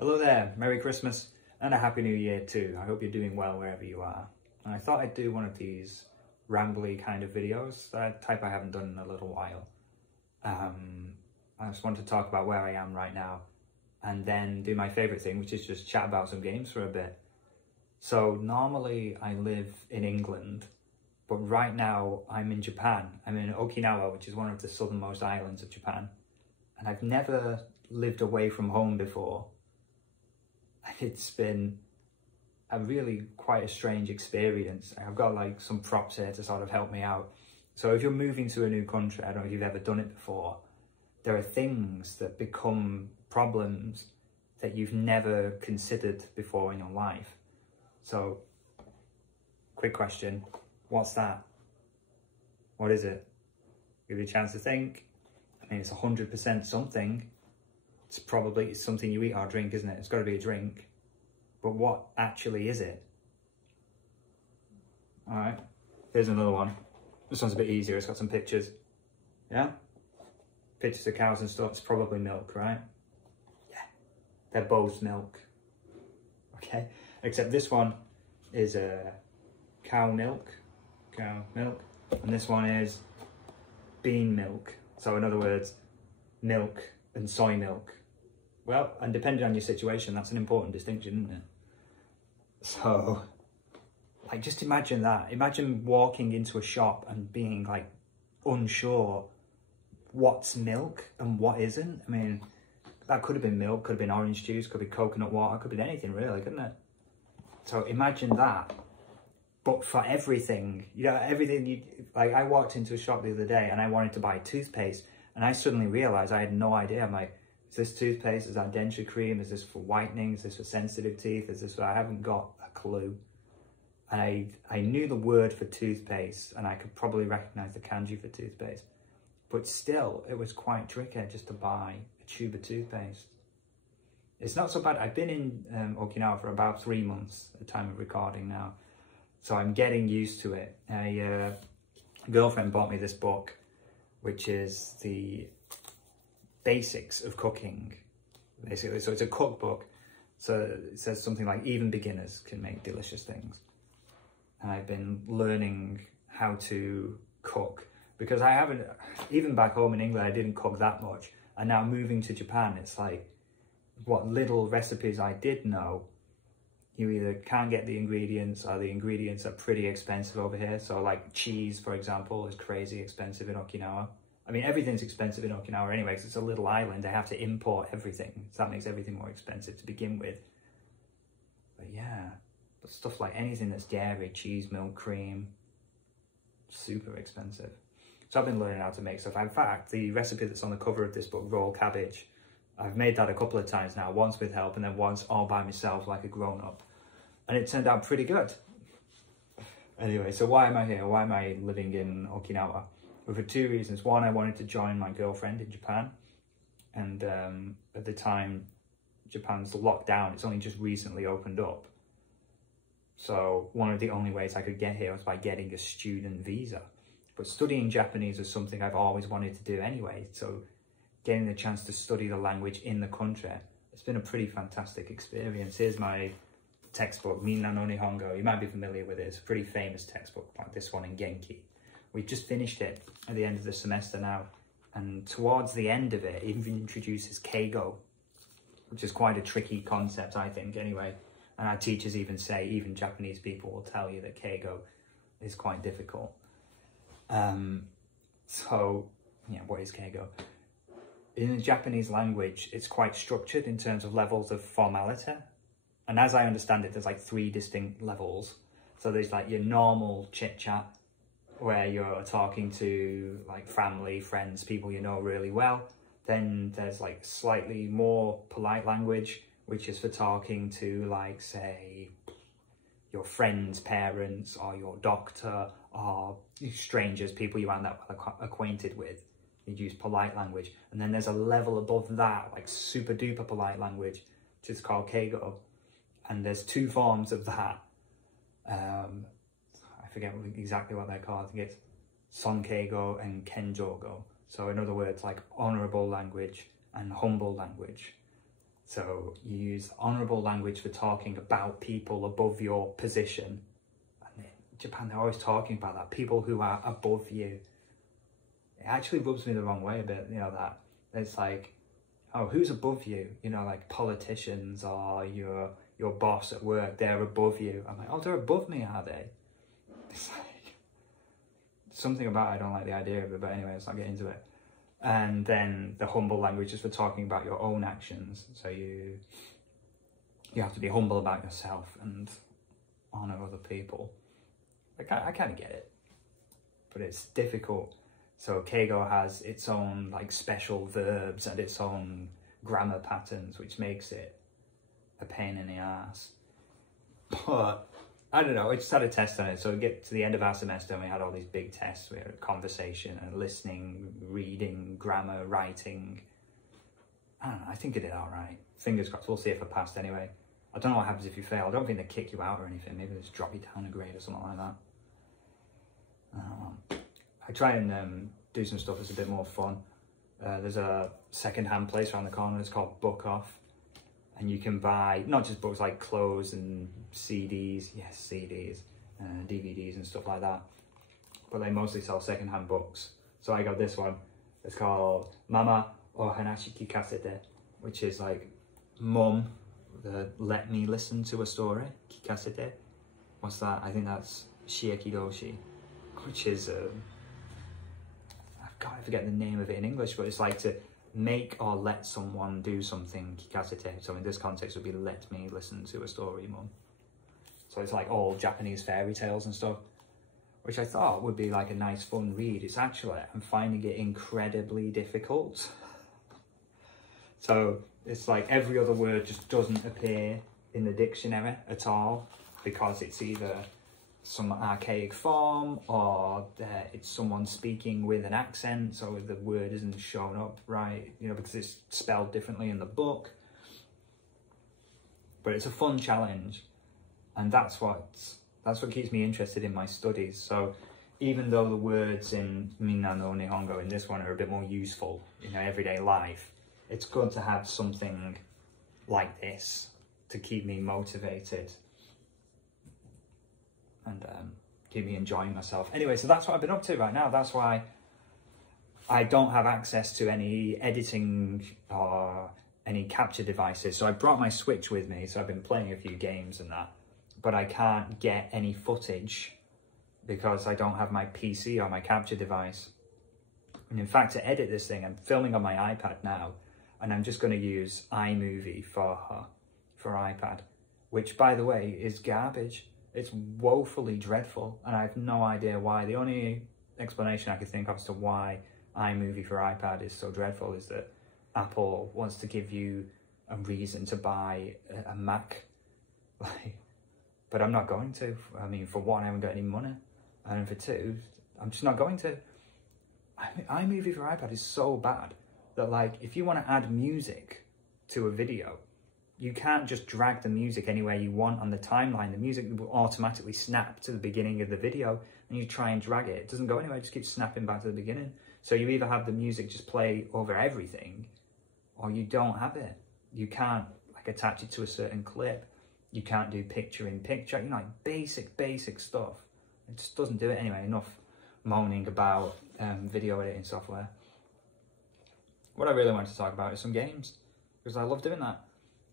Hello there, Merry Christmas and a Happy New Year too. I hope you're doing well wherever you are. And I thought I'd do one of these rambly kind of videos, that type I haven't done in a little while. I just want to talk about where I am right now and then do my favourite thing, which is just chat about some games for a bit. So normally I live in England, but right now I'm in Japan. I'm in Okinawa, which is one of the southernmost islands of Japan. And I've never lived away from home before. It's been a really quite a strange experience. I've got like some props here to sort of help me out. So if you're moving to a new country, I don't know if you've ever done it before, there are things that become problems that you've never considered before in your life. So, quick question, what's that? What is it? Give you a chance to think. I mean, it's 100% something. It's probably something you eat or drink, isn't it? It's got to be a drink. But what actually is it? All right, here's another one. This one's a bit easier. It's got some pictures. Yeah? Pictures of cows and stuff. It's probably milk, right? Yeah. They're both milk. Okay? Except this one is cow milk. And this one is bean milk. So in other words, milk and soy milk. Well, and depending on your situation, that's an important distinction, isn't it? So, like, just imagine that. Imagine walking into a shop and being, like, unsure what's milk and what isn't. I mean, that could have been milk, could have been orange juice, could be coconut water, could be anything, really, couldn't it? So imagine that. But for everything, you know, everything, like, I walked into a shop the other day and I wanted to buy toothpaste, and I suddenly realised I had no idea. I'm like, is this toothpaste? Is that denture cream? Is this for whitening? Is this for sensitive teeth? Is this for... I haven't got a clue. And I knew the word for toothpaste, and I could probably recognise the kanji for toothpaste. But still, it was quite tricky just to buy a tube of toothpaste. It's not so bad. I've been in Okinawa for about 3 months at the time of recording now. So I'm getting used to it. A girlfriend bought me this book, which is the basics of cooking, basically. So it's a cookbook. So it says something like, even beginners can make delicious things. And I've been learning how to cook because I haven't, even back home in England, I didn't cook that much. And now moving to Japan, it's like, what little recipes I did know, you either can't get the ingredients or the ingredients are pretty expensive over here. So like cheese, for example, is crazy expensive in Okinawa. I mean, everything's expensive in Okinawa anyway, because it's a little island. They have to import everything. So that makes everything more expensive to begin with. But yeah, but stuff like anything that's dairy, cheese, milk, cream, super expensive. So I've been learning how to make stuff. In fact, the recipe that's on the cover of this book, raw cabbage, I've made that a couple of times now, once with help and then once all by myself like a grown-up. And it turned out pretty good. Anyway, so why am I here? Why am I living in Okinawa? Well, for two reasons. One, I wanted to join my girlfriend in Japan. And at the time, Japan's locked down. It's only just recently opened up. So one of the only ways I could get here was by getting a student visa. But studying Japanese is something I've always wanted to do anyway. So getting the chance to study the language in the country, it's been a pretty fantastic experience. Here's my textbook, Minna no Nihongo. You might be familiar with it. It's a pretty famous textbook, like this one in Genki. We've just finished it at the end of the semester now. And towards the end of it, it even introduces keigo, which is quite a tricky concept, I think, anyway. And our teachers even say, even Japanese people will tell you that keigo is quite difficult. So, yeah, what is keigo? In the Japanese language, it's quite structured in terms of levels of formality. And as I understand it, there's like 3 distinct levels. So there's like your normal chit-chat, where you're talking to like family, friends, people you know really well. Then there's like slightly more polite language, which is for talking to like, say, your friends' parents or your doctor or strangers, people you aren't that well acquainted with. You'd use polite language. And then there's a level above that, like super duper polite language, which is called keigo. And there's 2 forms of that. I forget exactly what they're called. I think it's sonkeigo and kenjogo. So in other words, like honorable language and humble language. So you use honourable language for talking about people above your position. And in Japan, they're always talking about that, people who are above you. It actually rubs me the wrong way a bit, you know, that it's like, oh, who's above you? You know, like politicians or your boss at work, they're above you. I'm like, oh, they're above me, are they? It's like, something about it, I don't like the idea of it, but anyway, let's not get into it. And then the humble language is for talking about your own actions. So you have to be humble about yourself and honour other people. I kind of get it, but it's difficult. So Keigo has its own like special verbs and its own grammar patterns, which makes it a pain in the ass. But I don't know, I just had a test on it. So we get to the end of our semester and we had all these big tests. We had a conversation and listening, reading, grammar, writing. I don't know, I think I did all right. Fingers crossed, we'll see if I passed anyway. I don't know what happens if you fail. I don't think they kick you out or anything. Maybe they just drop you down a grade or something like that. I try and do some stuff that's a bit more fun. There's a second-hand place around the corner. It's called Book Off. And you can buy, not just books, like clothes and CDs, yes, CDs, DVDs and stuff like that. But they mostly sell second-hand books. So I got this one. It's called Mama o Hanashi Kikasete, which is like, Mum, let me listen to a story, Kikasete. What's that? I think that's Shiekidoshi, which is, I forget the name of it in English, but it's like to make or let someone do something, kikasete. So in this context it would be let me listen to a story, Mum. So it's like all Japanese fairy tales and stuff, which I thought would be like a nice fun read. It's actually, I'm finding it incredibly difficult. So it's like every other word just doesn't appear in the dictionary at all, because it's either some archaic form or it's someone speaking with an accent, so the word isn't shown up right, you know, because it's spelled differently in the book. But it's a fun challenge, and that's what keeps me interested in my studies. So even though the words in Minna no Nihongo in this one are a bit more useful in our everyday life, it's good to have something like this to keep me motivated and keep me enjoying myself. Anyway, so that's what I've been up to right now. That's why I don't have access to any editing or any capture devices. So I brought my Switch with me, so I've been playing a few games and that, but I can't get any footage because I don't have my PC or my capture device. And in fact, to edit this thing, I'm filming on my iPad now, and I'm just going to use iMovie for iPad, which, by the way, is garbage. It's woefully dreadful, and I have no idea why. The only explanation I could think of as to why iMovie for iPad is so dreadful is that Apple wants to give you a reason to buy a Mac. But I'm not going to. I mean, for one, I haven't got any money, and for two, I'm just not going to. I mean, iMovie for iPad is so bad that, like, if you want to add music to a video, you can't just drag the music anywhere you want on the timeline. The music will automatically snap to the beginning of the video, and you try and drag it. It doesn't go anywhere, it just keeps snapping back to the beginning. So you either have the music just play over everything, or you don't have it. You can't like attach it to a certain clip. You can't do picture in picture, you know, like basic stuff. It just doesn't do it anyway. Enough moaning about video editing software. What I really want to talk about is some games, because I love doing that.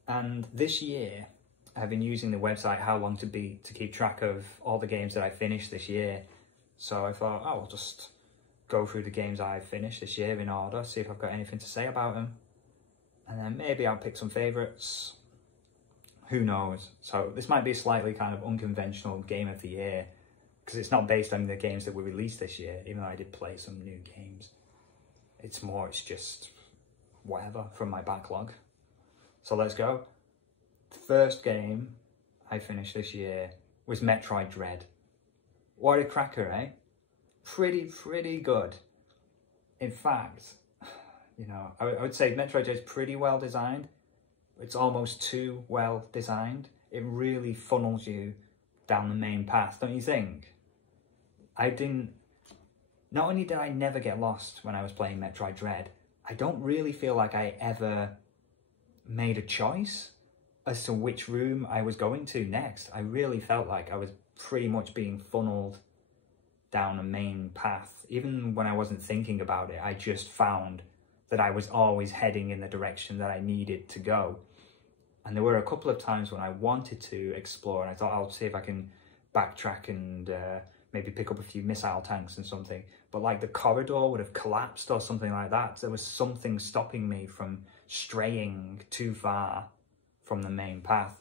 And this year, I've been using the website How Long to Beat to keep track of all the games that I finished this year. So I thought, oh, I'll just go through the games I've finished this year in order, see if I've got anything to say about them. And then maybe I'll pick some favourites. Who knows? So this might be a slightly kind of unconventional game of the year, because it's not based on the games that were released this year, even though I did play some new games. It's just whatever from my backlog. So let's go. The first game I finished this year was Metroid Dread. What a cracker, eh? Pretty good. In fact, you know, I would say Metroid Dread is pretty well designed. It's almost too well designed. It really funnels you down the main path, don't you think? Not only did I never get lost when I was playing Metroid Dread, I don't really feel like I ever made a choice as to which room I was going to next. I really felt like I was pretty much being funneled down a main path. Even when I wasn't thinking about it, I just found that I was always heading in the direction that I needed to go. And there were a couple of times when I wanted to explore, and I thought, I'll see if I can backtrack and maybe pick up a few missile tanks and something. But like the corridor would have collapsed or something like that. There was something stopping me from straying too far from the main path.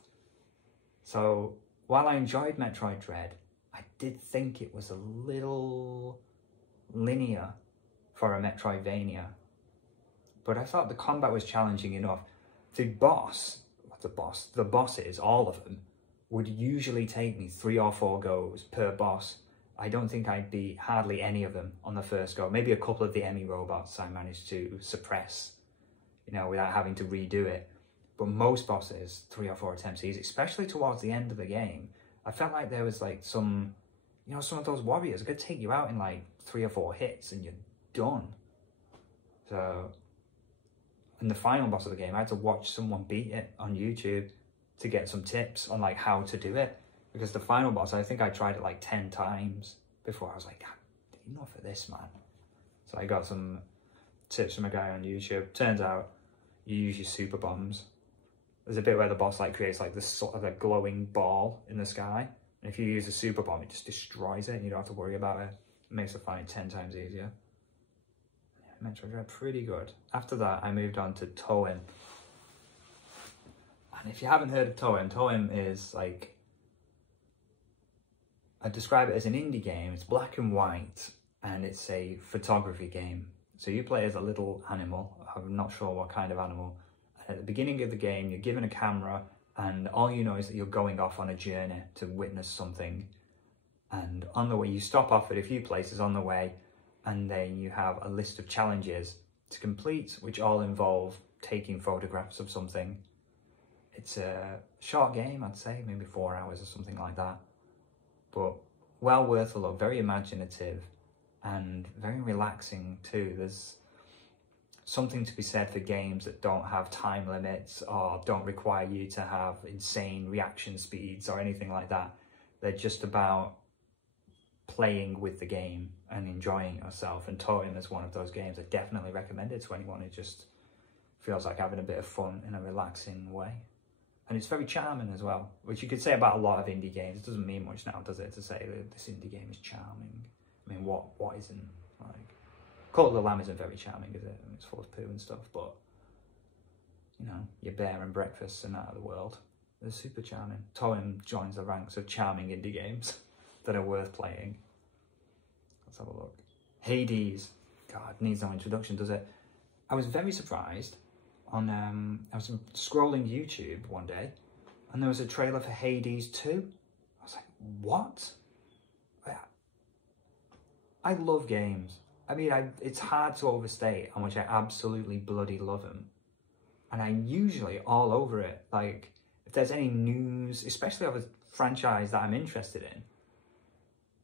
So while I enjoyed Metroid Dread, I did think it was a little linear for a Metroidvania. But I thought the combat was challenging enough. The bosses, all of them, would usually take me 3 or 4 goes per boss. I don't think I'd beat hardly any of them on the first go. Maybe a couple of the Emmy robots I managed to suppress, you know, without having to redo it. But most bosses, 3 or 4 attempts easy, especially towards the end of the game. I felt like there was like some, you know, some of those warriors could take you out in like 3 or 4 hits and you're done. So, in the final boss of the game, I had to watch someone beat it on YouTube to get some tips on like how to do it. Because the final boss, I think I tried it like 10 times before I was like, enough of this, man. So I got some tips from a guy on YouTube. Turns out you use your super bombs. There's a bit where the boss like creates like this sort of a glowing ball in the sky. And if you use a super bomb, it just destroys it and you don't have to worry about it. It makes the fight 10 times easier. Metroid Dread, pretty good. After that, I moved on to Toem. And if you haven't heard of Toem, Toem is like, I describe it as an indie game. It's black and white, and it's a photography game. So you play as a little animal. I'm not sure what kind of animal. And at the beginning of the game, you're given a camera, and all you know is that you're going off on a journey to witness something. And on the way, you stop off at a few places on the way, and then you have a list of challenges to complete, which all involve taking photographs of something. It's a short game, I'd say, maybe 4 hours or something like that. But well worth a look, very imaginative and very relaxing too. There's something to be said for games that don't have time limits or don't require you to have insane reaction speeds or anything like that. They're just about playing with the game and enjoying yourself, and Toem is one of those games I definitely recommend it to anyone who just feels like having a bit of fun in a relaxing way. And it's very charming as well, which you could say about a lot of indie games. It doesn't mean much now, does it, to say that this indie game is charming? I mean, what isn't? Like, Cult of the Lamb isn't very charming, is it? I mean, it's full of poo and stuff, but, you know, your bear and breakfasts and out of the world. They're super charming. Toem joins the ranks of charming indie games that are worth playing. Let's have a look. Hades. God, needs no introduction, does it? I was very surprised. I was scrolling YouTube one day, and there was a trailer for Hades 2. I was like, what? I love games. I mean, it's hard to overstate how much I absolutely bloody love them. And I'm usually all over it. Like, if there's any news, especially of a franchise that I'm interested in,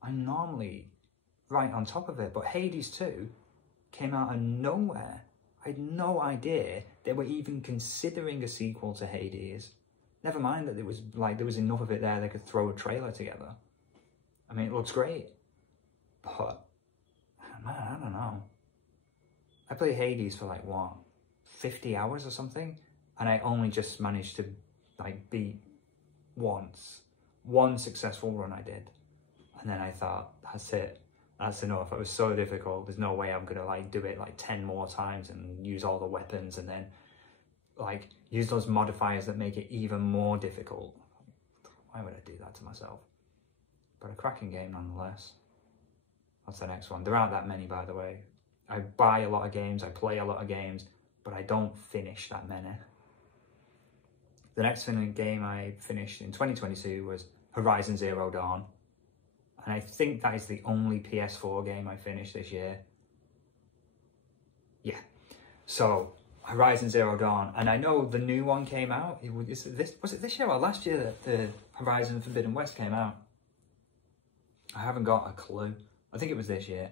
I'm normally right on top of it. But Hades 2 came out of nowhere. I had no idea they were even considering a sequel to Hades. Never mind that there was enough of it there they could throw a trailer together. I mean, it looks great, but man, I don't know. I played Hades for like what, 50 hours or something, and I only just managed to like beat one successful run I did, and then I thought, that's it. That's enough. It was so difficult. There's no way I'm gonna like do it like 10 more times and use all the weapons and then like use those modifiers that make it even more difficult. Why would I do that to myself? But a cracking game nonetheless. What's the next one? There aren't that many, by the way. I buy a lot of games, I play a lot of games, but I don't finish that many. The next game I finished in 2022 was Horizon Zero Dawn. And I think that is the only PS4 game I finished this year. Yeah. So, Horizon Zero Dawn. And I know the new one came out. Was it this year or last year that the Horizon Forbidden West came out? I haven't got a clue. I think it was this year.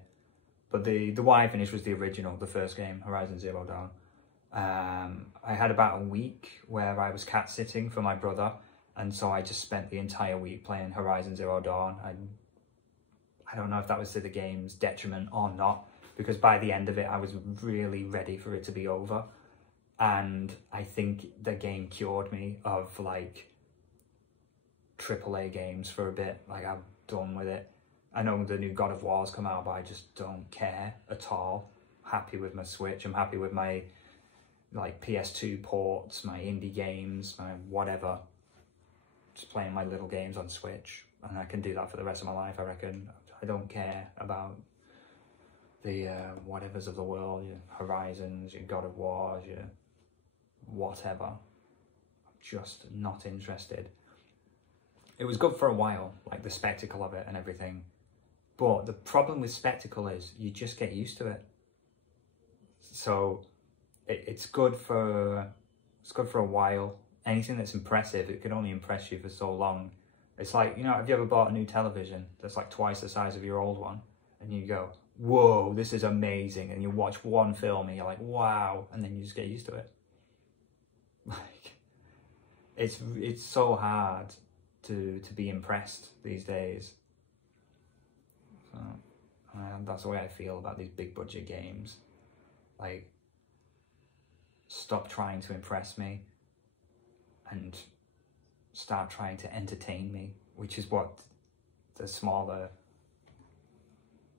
But the one I finished was the original, the first game, Horizon Zero Dawn. I had about a week where I was cat sitting for my brother, and so I just spent the entire week playing Horizon Zero Dawn. I don't know if that was to the game's detriment or not, because by the end of it I was really ready for it to be over, and I think the game cured me of like AAA games for a bit. Like, I'm done with it. I know the new God of War's come out, but I just don't care at all. Happy with my Switch. I'm happy with my like PS2 ports, my indie games, my whatever. Just playing my little games on Switch, and I can do that for the rest of my life, I reckon. I don't care about the whatevers of the world, your Horizons, your God of Wars, your whatever. I'm just not interested. It was good for a while, like the spectacle of it and everything. But the problem with spectacle is you just get used to it. So it's good for a while. Anything that's impressive, it can only impress you for so long. It's like, you know, have you ever bought a new television that's like twice the size of your old one? And you go, whoa, this is amazing. And you watch one film and you're like, wow. And then you just get used to it. Like, it's so hard to be impressed these days. So that's the way I feel about these big budget games. Like, stop trying to impress me and start trying to entertain me, which is what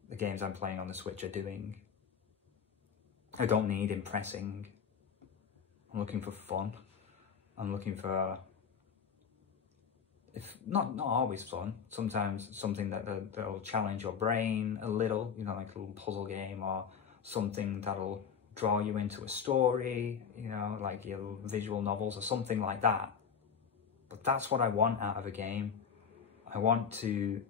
the games I'm playing on the Switch are doing. I don't need impressing. I'm looking for fun. I'm looking for, if not always fun, sometimes something that'll challenge your brain a little, you know, like a little puzzle game, or something that'll draw you into a story, you know, like your visual novels or something like that. But that's what I want out of a game. I want to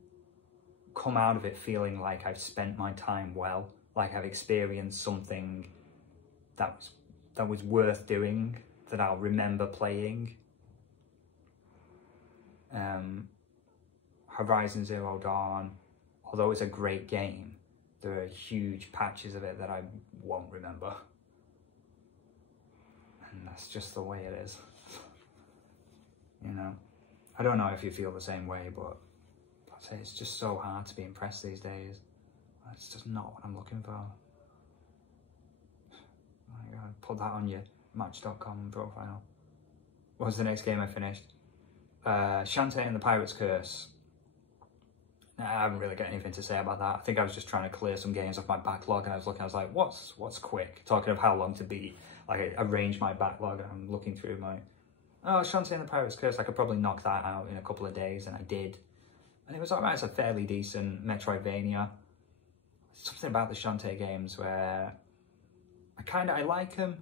come out of it feeling like I've spent my time well, like I've experienced something that was worth doing, that I'll remember playing. Horizon Zero Dawn, although it's a great game, there are huge patches of it that I won't remember. And that's just the way it is. You know, I don't know if you feel the same way, but I'd say it's just so hard to be impressed these days. It's just not what I'm looking for. Oh my God, put that on your Match.com profile. What was the next game I finished? Shantae and the Pirate's Curse. I haven't really got anything to say about that. I think I was just trying to clear some games off my backlog, and I was like, what's quick? Talking of how long to beat. Like, I arranged my backlog, and I'm looking through my, Shantae and the Pirate's Curse, I could probably knock that out in a couple of days, and I did. And it was alright. It's a fairly decent Metroidvania. Something about the Shantae games where I like them,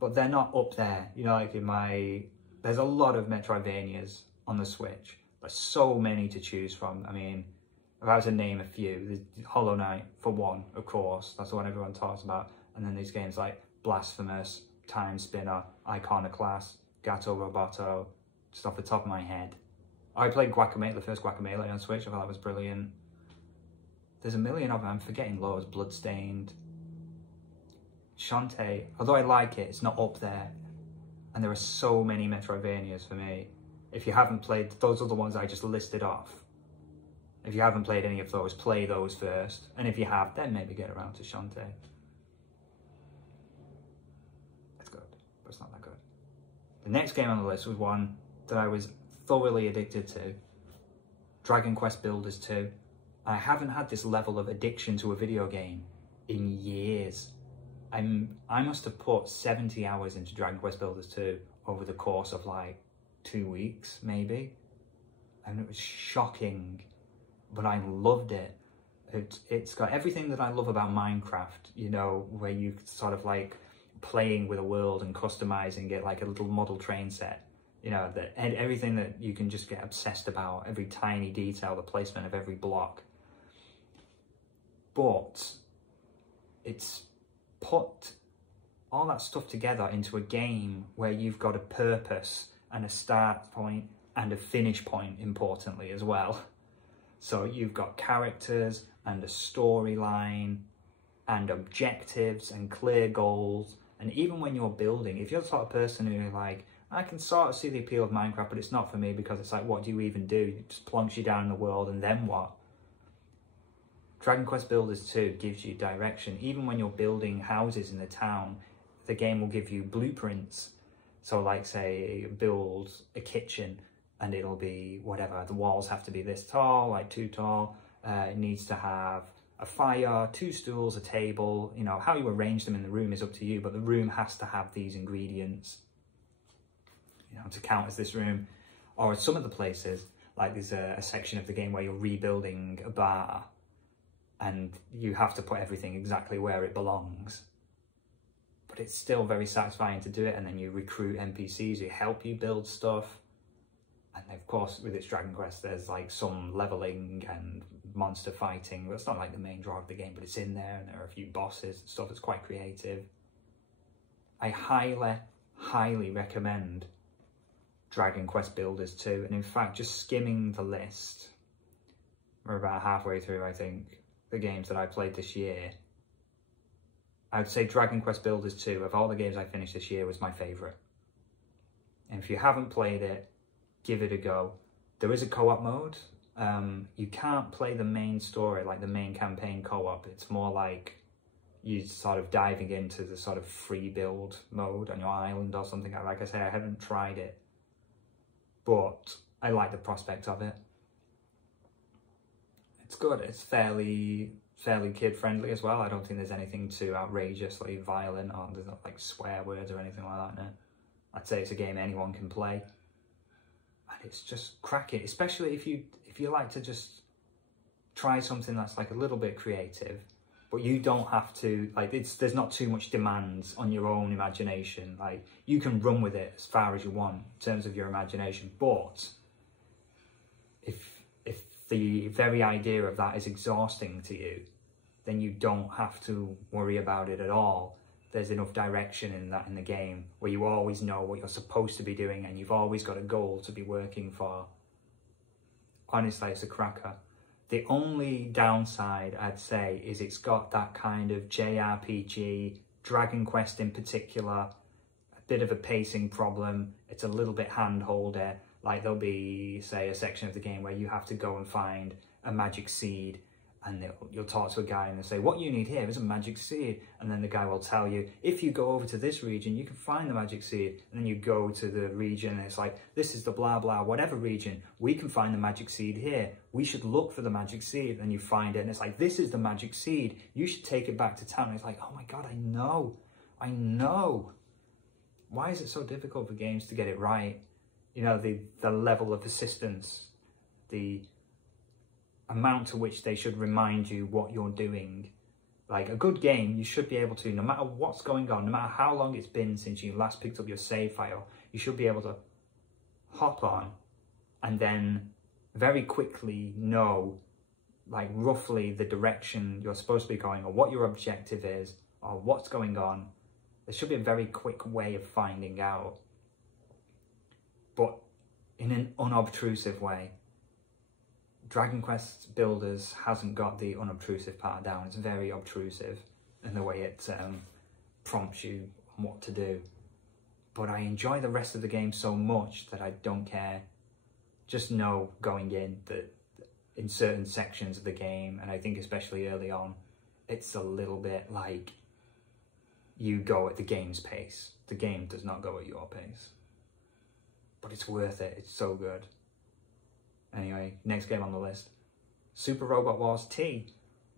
but they're not up there. You know, like there's a lot of Metroidvanias on the Switch. There's so many to choose from. I mean, if I was to name a few, Hollow Knight, for one, of course, that's the one everyone talks about. And then these games like Blasphemous, Time Spinner, Iconoclast, Gato Roboto, just off the top of my head. I played Guacamelee, the first Guacamelee on Switch. I thought that was brilliant. There's a million of them. I'm forgetting loads. Bloodstained. Shantae, although I like it, it's not up there. And there are so many Metroidvanias for me. If you haven't played, those are the ones I just listed off. If you haven't played any of those, play those first. And if you have, then maybe get around to Shantae. It's good, but it's not that good. The next game on the list was one that I was thoroughly addicted to. Dragon Quest Builders 2. I haven't had this level of addiction to a video game in years. I must have put 70 hours into Dragon Quest Builders 2 over the course of like 2 weeks, maybe. And it was shocking, but I loved it. It's got everything that I love about Minecraft, you know, where you sort of like playing with a world and customizing it like a little model train set. You know, everything that you can just get obsessed about, every tiny detail, the placement of every block. But it's put all that stuff together into a game where you've got a purpose and a start point and a finish point, importantly, as well. So you've got characters and a storyline and objectives and clear goals And even when you're building, if you're the sort of person who like, I can sort of see the appeal of Minecraft, but it's not for me because it's like, what do you even do? It just plonks you down in the world and then what? Dragon Quest Builders 2 gives you direction. Even when you're building houses in the town, the game will give you blueprints. So like say, build a kitchen and it'll be whatever. The walls have to be this tall, like too tall. It needs to have a fire, 2 stools, a table. You know, how you arrange them in the room is up to you, but the room has to have these ingredients, you know, to count as this room. Or some of the places, like there's a section of the game where you're rebuilding a bar and you have to put everything exactly where it belongs. But it's still very satisfying to do it, and then you recruit NPCs who help you build stuff. And of course, with its Dragon Quest, there's like some leveling and monster fighting. Well, it's not like the main draw of the game, but it's in there, and there are a few bosses and stuff. It's quite creative. I highly recommend Dragon Quest Builders 2. And in fact, just skimming the list, we're about halfway through, I think, the games that I played this year. I'd say Dragon Quest Builders 2, of all the games I finished this year, was my favourite. And if you haven't played it, give it a go. There is a co-op mode. You can't play the main story, like the main campaign co-op. It's more like you sort of diving into the sort of free build mode on your island or something. Like I say, I haven't tried it, but I like the prospect of it. It's good. It's fairly kid-friendly as well. I don't think there's anything too outrageously violent, or there's not like swear words or anything like that in it. I'd say it's a game anyone can play, and it's just cracking. Especially if you like to just try something that's like a little bit creative, but you don't have to, like, there's not too much demands on your own imagination. Like, you can run with it as far as you want in terms of your imagination, but if the very idea of that is exhausting to you, then you don't have to worry about it at all. There's enough direction in the game where you always know what you're supposed to be doing, and you've always got a goal to be working for. Honestly, it's a cracker. The only downside, I'd say, is it's got that kind of JRPG, Dragon Quest in particular, a bit of a pacing problem. It's a little bit hand-holder. Like, there'll be, say, a section of the game where you have to go and find a magic seed, and you'll talk to a guy and they'll say, what you need here is a magic seed. And then the guy will tell you, if you go over to this region, you can find the magic seed. And then you go to the region and it's like, this is the blah, blah, whatever region. We can find the magic seed here. We should look for the magic seed. And you find it and it's like, this is the magic seed. You should take it back to town. And it's like, oh my God, I know. Why is it so difficult for games to get it right? You know, the level of persistence, the amount to which they should remind you what you're doing. Like, a good game, you should be able to, no matter what's going on, no matter how long it's been since you last picked up your save file, you should be able to hop on and then very quickly know, like, roughly the direction you're supposed to be going, or what your objective is, or what's going on. There should be a very quick way of finding out, but in an unobtrusive way. Dragon Quest Builders hasn't got the unobtrusive part down. It's very obtrusive in the way it prompts you on what to do. But I enjoy the rest of the game so much that I don't care. Just know going in that in certain sections of the game, and I think especially early on, it's a little bit like you go at the game's pace. The game does not go at your pace. But it's worth it. It's so good. Anyway, next game on the list, Super Robot Wars T.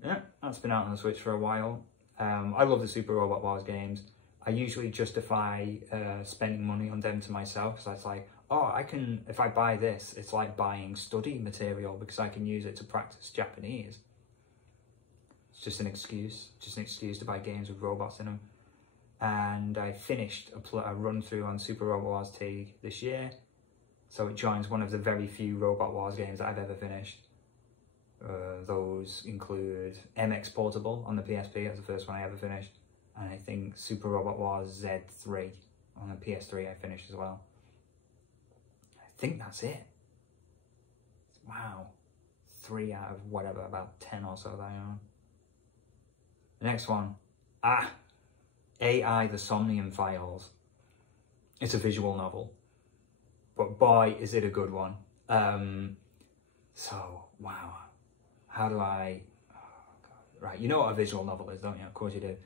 Yeah, that's been out on the Switch for a while. I love the Super Robot Wars games. I usually justify spending money on them to myself, because it's like, oh, if I buy this, it's like buying study material because I can use it to practice Japanese. It's just an excuse to buy games with robots in them. And I finished a run through on Super Robot Wars T this year. So it joins one of the very few Robot Wars games that I've ever finished. Those include MX Portable on the PSP, that's the first one I ever finished. And I think Super Robot Wars Z3 on the PS3 I finished as well. I think that's it. Wow. 3 out of whatever, about 10 or so that I own. The next one. AI The Somnium Files. It's a visual novel, but boy, is it a good one. So, wow. How do I... Oh, God. Right, you know what a visual novel is, don't you? Of course you do.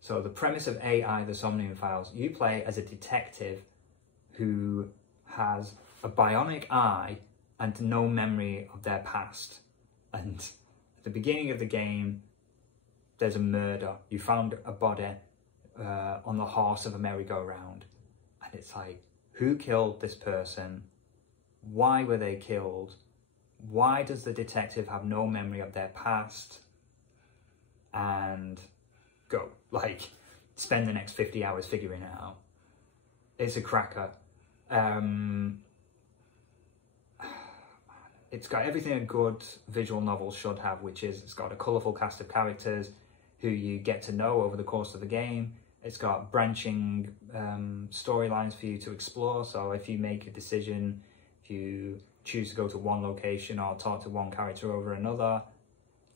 So the premise of AI The Somnium Files, you play as a detective who has a bionic eye and no memory of their past. And at the beginning of the game, there's a murder. You found a body on the horse of a merry-go-round. And it's like, who killed this person? Why were they killed? Why does the detective have no memory of their past? And go. Like, spend the next 50 hours figuring it out. It's a cracker. It's got everything a good visual novel should have, which is it's got a colourful cast of characters who you get to know over the course of the game. It's got branching storylines for you to explore. So if you make a decision, if you choose to go to one location or talk to one character over another,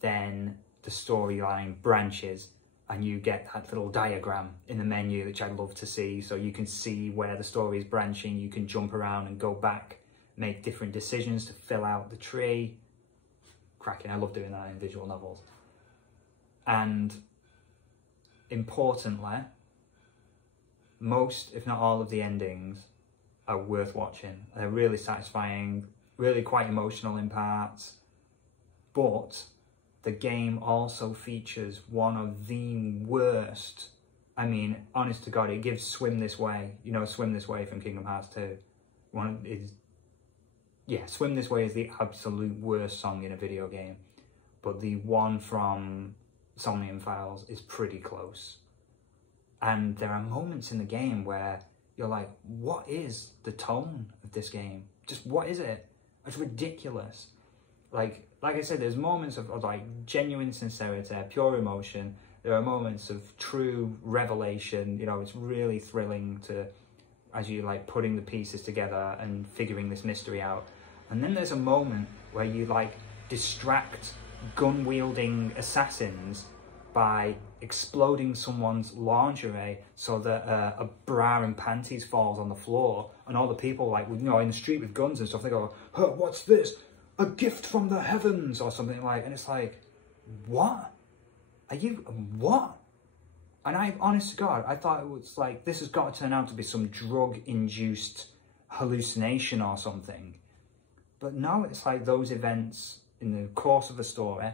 then the storyline branches and you get that little diagram in the menu, which I love to see. So you can see where the story is branching. You can jump around and go back, make different decisions to fill out the tree. Cracking, I love doing that in visual novels. And importantly, most, if not all of the endings are worth watching. They're really satisfying, really quite emotional in parts, but the game also features one of the worst, I mean, honest to God, it gives Swim This Way, you know, Swim This Way from Kingdom Hearts 2. Swim This Way is the absolute worst song in a video game, but the one from Somnium Files is pretty close. And there are moments in the game where you're like, what is the tone of this game? Just what is it? It's ridiculous. Like I said, there's moments of like genuine sincerity, pure emotion. There are moments of true revelation. You know, it's really thrilling to, as you like putting the pieces together and figuring this mystery out. And then there's a moment where you like distract gun-wielding assassins by exploding someone's lingerie so that a bra and panties falls on the floor, and all the people like, you know, in the street with guns and stuff, they go, "Huh, what's this? A gift from the heavens," or something like, and it's like, what? Are you, what? And I, honest to God, I thought it was like, this has got to turn out to be some drug-induced hallucination or something. But no, it's like those events in the course of the story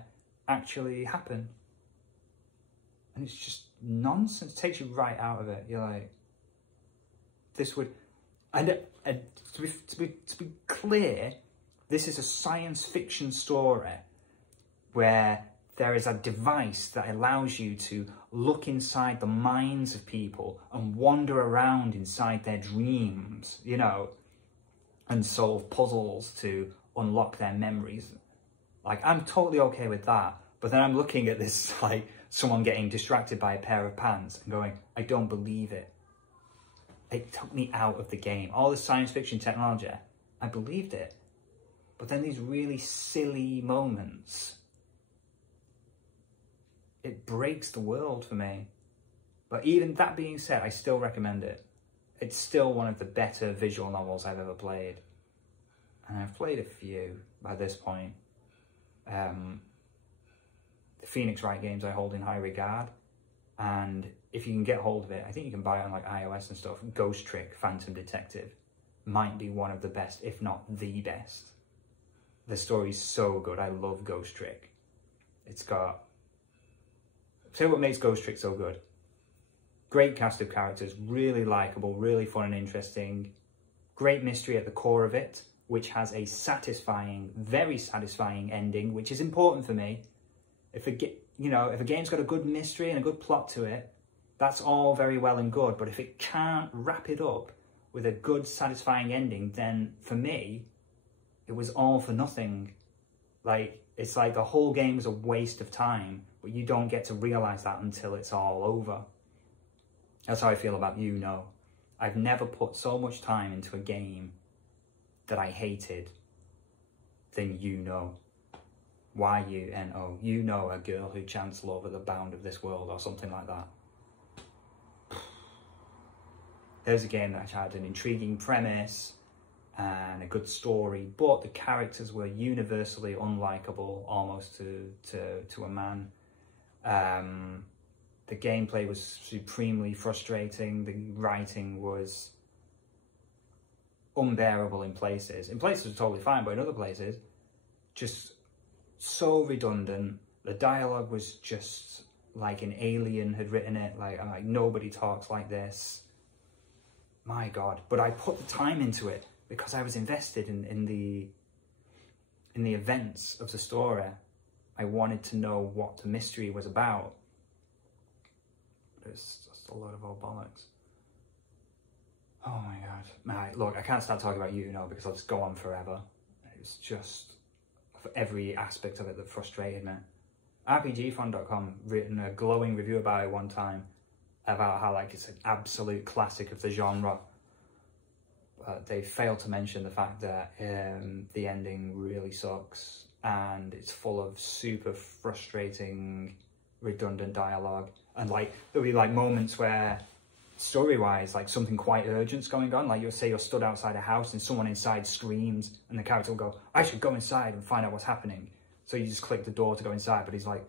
actually happen. And it's just nonsense. It takes you right out of it. You're like, this would... And to be clear, this is a science fiction story where there is a device that allows you to look inside the minds of people and wander around inside their dreams, you know, and solve puzzles to unlock their memories. Like, I'm totally okay with that. But then I'm looking at this, like, someone getting distracted by a pair of pants and going, I don't believe it. It took me out of the game. All this science fiction technology, I believed it. But then these really silly moments, it breaks the world for me. But even that being said, I still recommend it. It's still one of the better visual novels I've ever played. And I've played a few by this point. The Phoenix Wright games I hold in high regard. And if you can get hold of it, I think you can buy it on like iOS and stuff. Ghost Trick Phantom Detective might be one of the best, if not the best. The story's so good. I love Ghost Trick. It's got... Tell you what makes Ghost Trick so good. Great cast of characters, really likeable, really fun and interesting. Great mystery at the core of it, which has a satisfying, very satisfying ending, which is important for me. If a game's got a good mystery and a good plot to it, that's all very well and good. But if it can't wrap it up with a good, satisfying ending, then for me, it was all for nothing. Like, it's like the whole game's a waste of time, but you don't get to realise that until it's all over. That's how I feel about You Know. I've never put so much time into a game that I hated than You Know. Y-U-N-O. You know a girl who chants love at the bound of this world, or something like that. there's a game that had an intriguing premise and a good story, but the characters were universally unlikable, almost to a man. The gameplay was supremely frustrating. The writing was unbearable in places. In places it was totally fine, but in other places, just so redundant. The dialogue was just like an alien had written it. Like, I'm like, nobody talks like this. My God. But I put the time into it because I was invested in the events of the story. I wanted to know what the mystery was about. But it's just a load of old bollocks. Oh my God. Look, I can't start talking about you now because I'll just go on forever. It's just every aspect of it that frustrated me. RPGfan.com written a glowing review about it one time about how like it's an absolute classic of the genre. But they failed to mention the fact that the ending really sucks and it's full of super frustrating, redundant dialogue. And like there'll be like moments where story-wise, like something quite urgent's going on. Like you'll say you're stood outside a house and someone inside screams and the character will go, I should go inside and find out what's happening. So you just click the door to go inside, but he's like,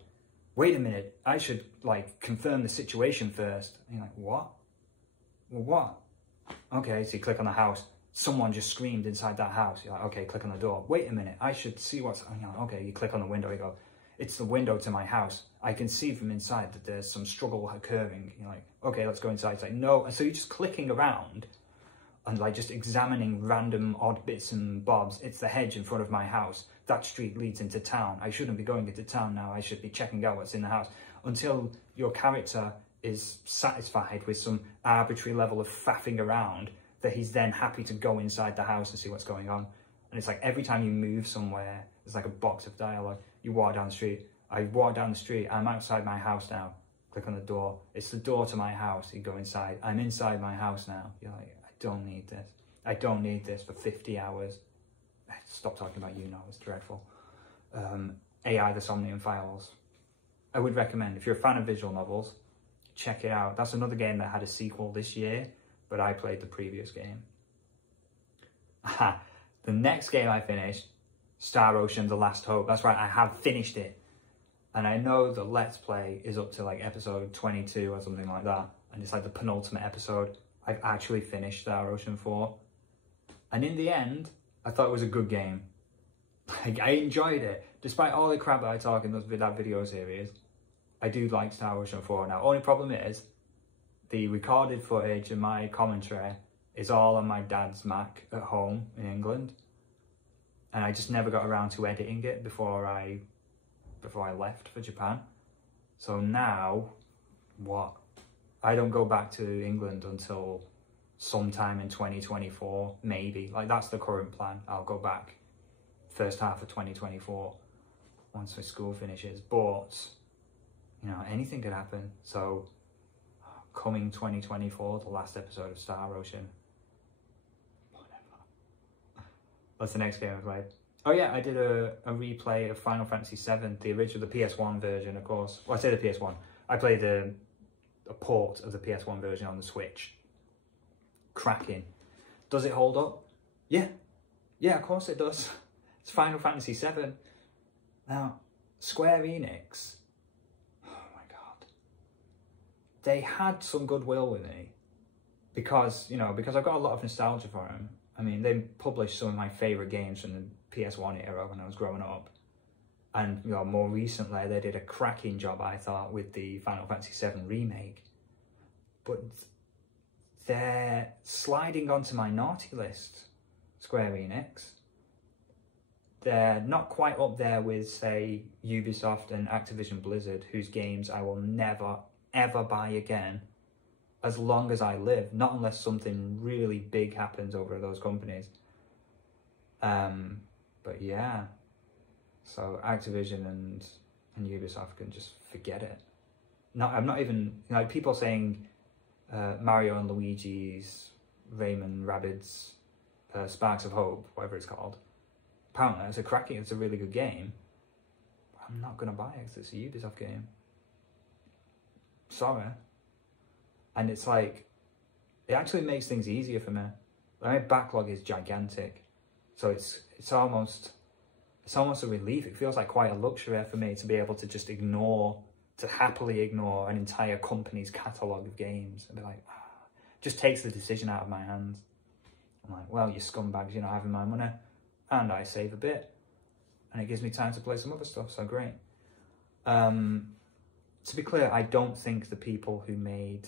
wait a minute, I should like confirm the situation first. And you're like, what? Well, what? Okay, so you click on the house. Someone just screamed inside that house. You're like, okay, click on the door. Wait a minute, I should see what's... And you're like, okay, you click on the window. You go, it's the window to my house. I can see from inside that there's some struggle occurring. You're like, okay, let's go inside. It's like, no. And so you're just clicking around and like just examining random odd bits and bobs. It's the hedge in front of my house. That street leads into town. I shouldn't be going into town now. I should be checking out what's in the house. Until your character is satisfied with some arbitrary level of faffing around that he's then happy to go inside the house and see what's going on. And it's like every time you move somewhere, there's like a box of dialogue. You walk down the street. I walk down the street. I'm outside my house now. Click on the door. It's the door to my house. You go inside. I'm inside my house now. You're like, I don't need this. I don't need this for 50 hours. Stop talking about you now. It's dreadful. AI, the Somnium Files. I would recommend, if you're a fan of visual novels, check it out. That's another game that had a sequel this year, but I played the previous game. The next game I finished, Star Ocean: The Last Hope. That's right, I have finished it. And I know the Let's Play is up to like episode 22 or something like that. And it's like the penultimate episode. I've actually finished Star Ocean 4. And in the end, I thought it was a good game. Like, I enjoyed it. Despite all the crap that I talk in that video series, I do like Star Ocean 4 now. Only problem is, the recorded footage and my commentary is all on my dad's Mac at home in England. And I just never got around to editing it before I left for Japan. So now, what? I don't go back to England until sometime in 2024, maybe. Like, that's the current plan. I'll go back first half of 2024 once my school finishes. But, you know, anything could happen. So, coming 2024, the last episode of Star Ocean. Whatever. What's the next game I played? Oh yeah, I did a replay of Final Fantasy VII, the original, the PS1 version, of course. Well, I say the PS1. I played a port of the PS1 version on the Switch. Cracking. Does it hold up? Yeah. Yeah, of course it does. It's Final Fantasy VII. Now, Square Enix, oh my God. They had some goodwill with me because, you know, because I've got a lot of nostalgia for them. I mean, they published some of my favourite games from the PS1 era when I was growing up. And, you know, more recently, they did a cracking job, I thought, with the Final Fantasy VII remake. But they're sliding onto my naughty list, Square Enix. They're not quite up there with, say, Ubisoft and Activision Blizzard, whose games I will never, ever buy again as long as I live, not unless something really big happens over those companies. But yeah, so Activision and Ubisoft can just forget it. No, I'm not even, you know, people saying Mario and Luigi's, Rayman Rabbids, Sparks of Hope, whatever it's called. Apparently it's a really good game. But I'm not going to buy it because it's a Ubisoft game. Sorry. And it's like, it actually makes things easier for me. My backlog is gigantic, so it's almost a relief. It feels like quite a luxury for me to be able to just happily ignore an entire company's catalogue of games and be like, just takes the decision out of my hands. I'm like, well, you scumbags, you're not having my money, and I save a bit, and it gives me time to play some other stuff, so great. To be clear, I don't think the people who made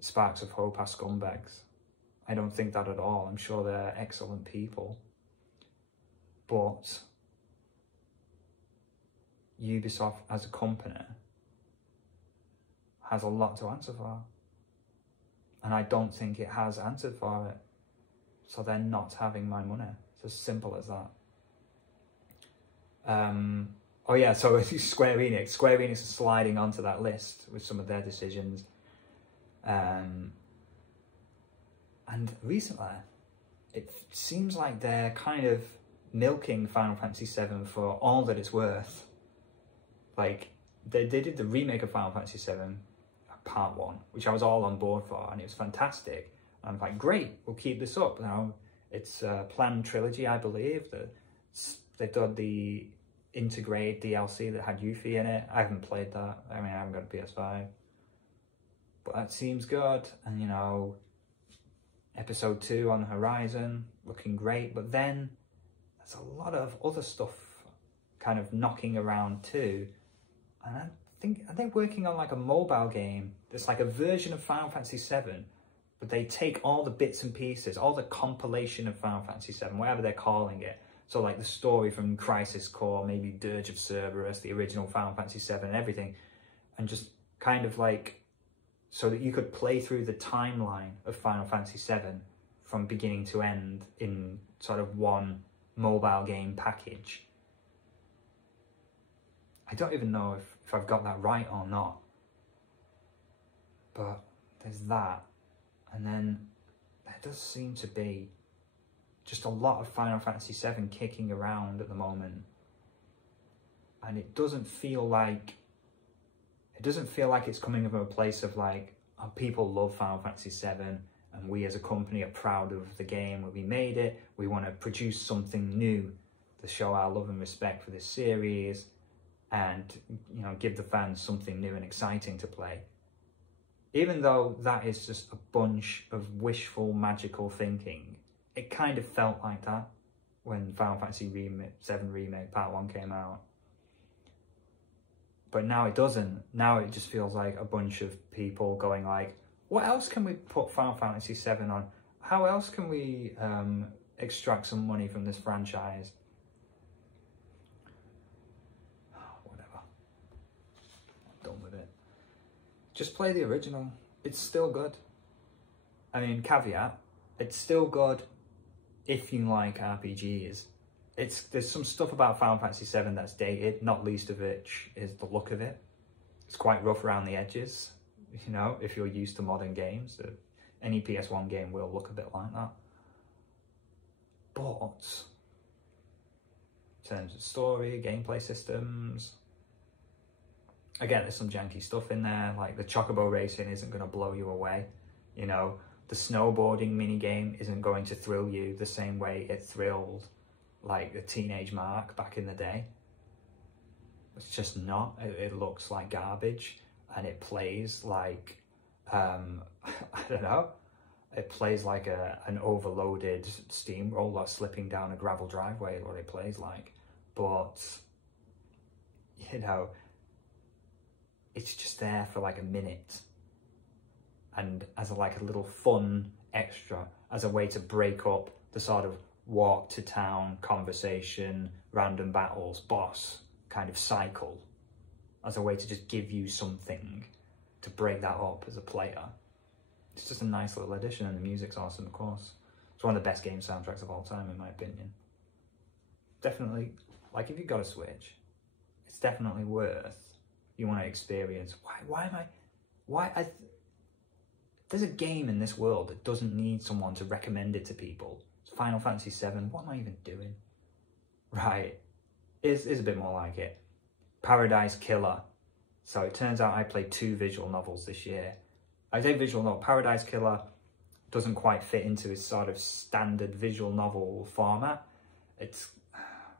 Sparks of Hope are scumbags. I don't think that at all. I'm sure they're excellent people. But Ubisoft as a company has a lot to answer for. And I don't think it has answered for it. So they're not having my money. It's as simple as that. Oh yeah, so Square Enix. Square Enix is sliding onto that list with some of their decisions. And recently, it seems like they're kind of milking Final Fantasy VII for all that it's worth. Like, they did the remake of Final Fantasy VII, Part 1, which I was all on board for, and it was fantastic. And I'm like, great, we'll keep this up. Now, it's a planned trilogy, I believe. They've done the Integrate DLC that had Yuffie in it. I haven't played that. I mean, I haven't got a PS5. But that seems good. And, you know, Episode 2 on the horizon, looking great. But then there's a lot of other stuff kind of knocking around too. And I think, are they working on like a mobile game that's like a version of Final Fantasy VII, but they take all the bits and pieces, all the compilation of Final Fantasy VII, whatever they're calling it. So like the story from Crisis Core, maybe Dirge of Cerberus, the original Final Fantasy VII and everything, and just kind of like, so that you could play through the timeline of Final Fantasy VII from beginning to end in sort of one mobile game package. I don't even know if I've got that right or not. But there's that. And then there does seem to be just a lot of Final Fantasy VII kicking around at the moment. And it doesn't feel like it's coming from a place of like, oh, people love Final Fantasy VII and we as a company are proud of the game where we made it. We want to produce something new to show our love and respect for this series and, you know, give the fans something new and exciting to play. Even though that is just a bunch of wishful, magical thinking, it kind of felt like that when Final Fantasy VII Remake Part 1 came out. But now it doesn't. Now it just feels like a bunch of people going like, what else can we put Final Fantasy VII on? How else can we extract some money from this franchise? Whatever. I'm done with it. Just play the original. It's still good. I mean, caveat, it's still good if you like RPGs. There's some stuff about Final Fantasy VII that's dated, not least of which is the look of it. It's quite rough around the edges, you know, if you're used to modern games. Any PS1 game will look a bit like that. But in terms of story, gameplay systems, again, there's some janky stuff in there, like the chocobo racing isn't going to blow you away, you know. The snowboarding minigame isn't going to thrill you the same way it thrilled like the Teenage Mark back in the day. It's just not. It looks like garbage and it plays like, I don't know, it plays like an overloaded steamroller slipping down a gravel driveway, what it plays like. But, you know, it's just there for like a minute. And as a little fun extra, as a way to break up the sort of walk to town conversation, random battles, boss kind of cycle, as a way to just give you something to break that up as a player. It's just a nice little addition, and the music's awesome, of course. It's one of the best game soundtracks of all time, in my opinion. Definitely, like, if you've got a Switch, it's definitely worth, you want to experience, there's a game in this world that doesn't need someone to recommend it to people. It's Final Fantasy VII. What am I even doing? Right. It's a bit more like it. Paradise Killer. So it turns out I played 2 visual novels this year. I say visual novel. Paradise Killer, doesn't quite fit into his sort of standard visual novel format. It's,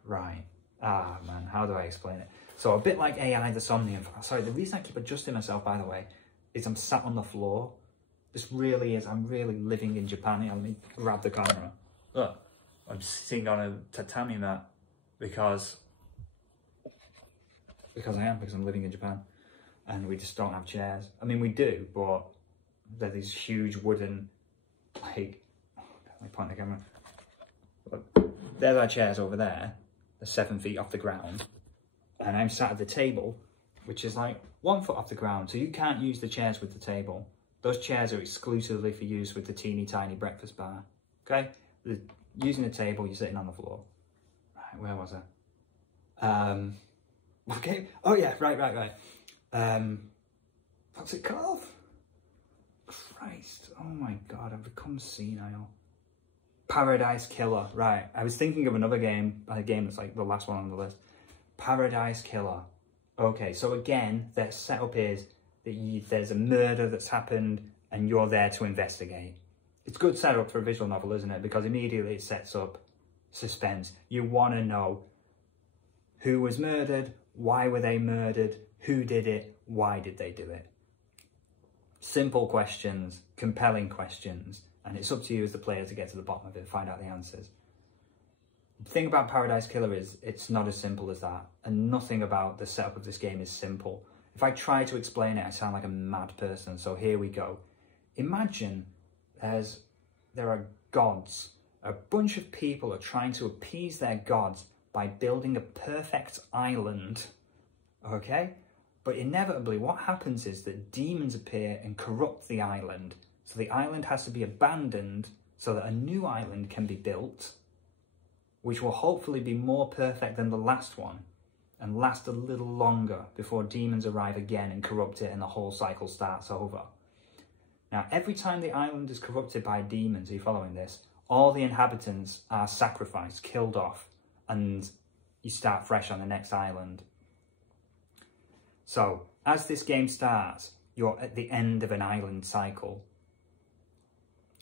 right, man, how do I explain it? So a bit like AI, the Somnium Files. Sorry, the reason I keep adjusting myself, by the way, is I'm sat on the floor. This really is, I'm really living in Japan here. Let me grab the camera. Look, I'm sitting on a tatami mat because I'm living in Japan and we just don't have chairs. I mean, we do, but they're these huge wooden, like, let me point the camera. Look, there are chairs over there. They're 7 feet off the ground. And I'm sat at the table, which is like 1 foot off the ground. So you can't use the chairs with the table. Those chairs are exclusively for use with the teeny tiny breakfast bar. Okay? Using the table, you're sitting on the floor. Right, where was I? Okay. Oh yeah, right. What's it called? Christ. Oh my God, I've become senile. Paradise Killer. Right. I was thinking of another game, a game that's like the last one on the list. Paradise Killer. Okay, so again, their setup is that there's a murder that's happened and you're there to investigate. It's good setup for a visual novel, isn't it? Because immediately it sets up suspense. You want to know who was murdered, why were they murdered, who did it, why did they do it? Simple questions, compelling questions, and it's up to you as the player to get to the bottom of it, find out the answers. The thing about Paradise Killer is it's not as simple as that, and nothing about the setup of this game is simple. If I try to explain it, I sound like a mad person, so here we go. Imagine there are gods. A bunch of people are trying to appease their gods by building a perfect island, okay? But inevitably what happens is that demons appear and corrupt the island. So the island has to be abandoned so that a new island can be built, which will hopefully be more perfect than the last one and last a little longer before demons arrive again and corrupt it and the whole cycle starts over. Now, every time the island is corrupted by demons, are you following this? All the inhabitants are sacrificed, killed off, and you start fresh on the next island. So, as this game starts, you're at the end of an island cycle.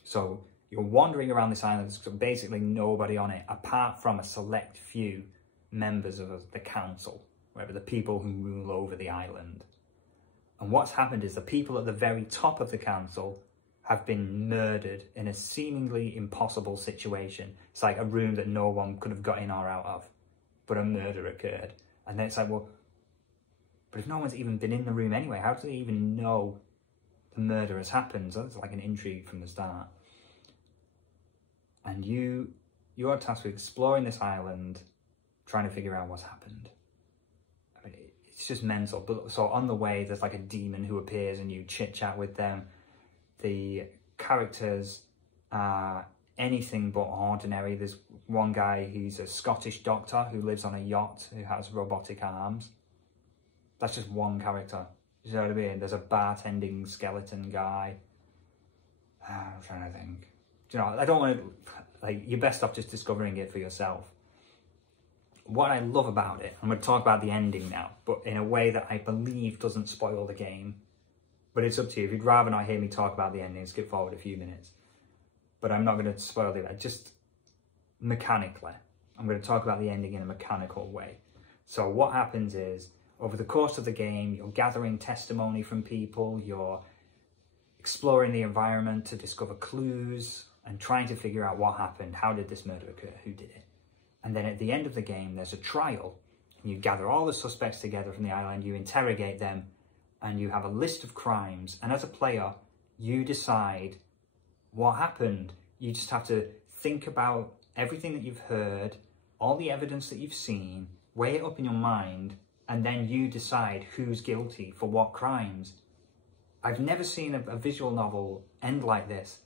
So, you're wandering around this island, there's basically nobody on it, apart from a select few members of the council, whatever, the people who rule over the island. And what's happened is the people at the very top of the council have been murdered in a seemingly impossible situation. It's like a room that no one could have got in or out of, but a murder occurred. And then it's like, well, but if no one's even been in the room anyway, how do they even know the murder has happened? So that's like an intrigue from the start. And you are tasked with exploring this island, trying to figure out what's happened. I mean, it's just mental. But so on the way, there's like a demon who appears and you chit chat with them. The characters are anything but ordinary. There's one guy who's a Scottish doctor who lives on a yacht who has robotic arms. That's just one character. You know what I mean? There's a bartending skeleton guy. I'm trying to think. You know, I don't want to, like, you're best off just discovering it for yourself. What I love about it, I'm going to talk about the ending now, but in a way that I believe doesn't spoil the game. But it's up to you. If you'd rather not hear me talk about the ending, skip forward a few minutes. But I'm not going to spoil it. Just mechanically, I'm going to talk about the ending in a mechanical way. So what happens is, over the course of the game, you're gathering testimony from people, you're exploring the environment to discover clues, and trying to figure out what happened, how did this murder occur, who did it. And then at the end of the game, there's a trial, and you gather all the suspects together from the island, you interrogate them, and you have a list of crimes, and as a player, you decide what happened. You just have to think about everything that you've heard, all the evidence that you've seen, weigh it up in your mind, and then you decide who's guilty for what crimes. I've never seen a visual novel end like this.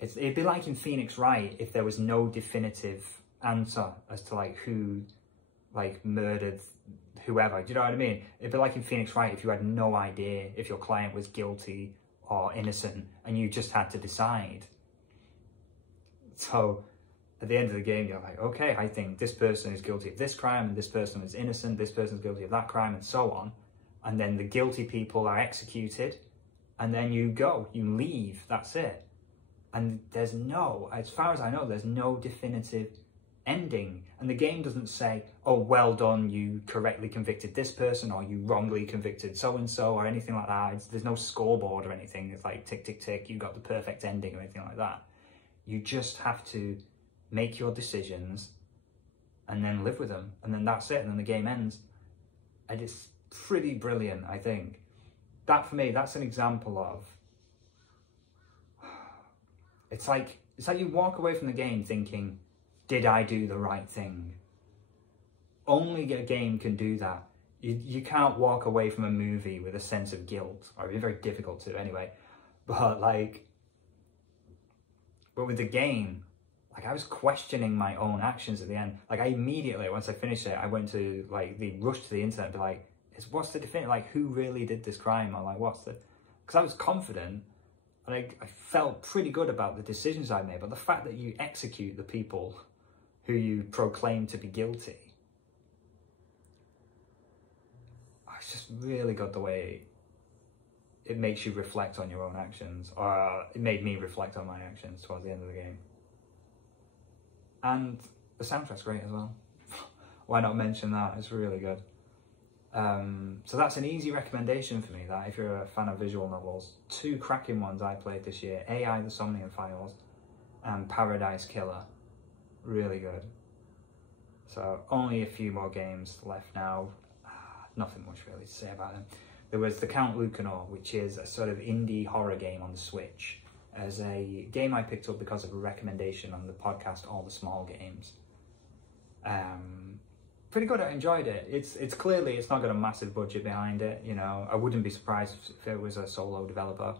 It'd be like in Phoenix Wright if there was no definitive answer as to like who like murdered whoever. Do you know what I mean? It'd be like in Phoenix Wright if you had no idea if your client was guilty or innocent and you just had to decide. So at the end of the game, you're like, okay, I think this person is guilty of this crime and this person is innocent, this person's guilty of that crime and so on. And then the guilty people are executed and then you go, you leave, that's it. And there's no, as far as I know, there's no definitive ending. And the game doesn't say, oh, well done, you correctly convicted this person, or you wrongly convicted so-and-so, or anything like that. There's no scoreboard or anything. It's like, tick, tick, tick, you got the perfect ending or anything like that. You just have to make your decisions and then live with them. And then that's it. And then the game ends. And it's pretty brilliant, I think. That, for me, that's an example of... It's like you walk away from the game thinking, did I do the right thing? Only a game can do that. You can't walk away from a movie with a sense of guilt, or it'd be very difficult to anyway. But with the game, like, I was questioning my own actions at the end. Like, I immediately, once I finished it, I went to the rush to the internet and be like, what's the definitive, like, who really did this crime? Or like, because I was confident. And I felt pretty good about the decisions I made, but the fact that you execute the people who you proclaim to be guilty, it's just really good the way it makes you reflect on your own actions, or it made me reflect on my actions towards the end of the game. And the soundtrack's great as well. Why not mention that? It's really good. So that's an easy recommendation for me, that if you're a fan of visual novels. 2 cracking ones I played this year: AI, the Somnium Files, and Paradise Killer. Really good. So only a few more games left now. Nothing much really to say about them. There was the Count Lucanor, which is a sort of indie horror game on the Switch. As a game I picked up because of a recommendation on the podcast All the Small Games. Pretty good, I enjoyed it. It's clearly, it's not got a massive budget behind it, you know. I wouldn't be surprised if it was a solo developer.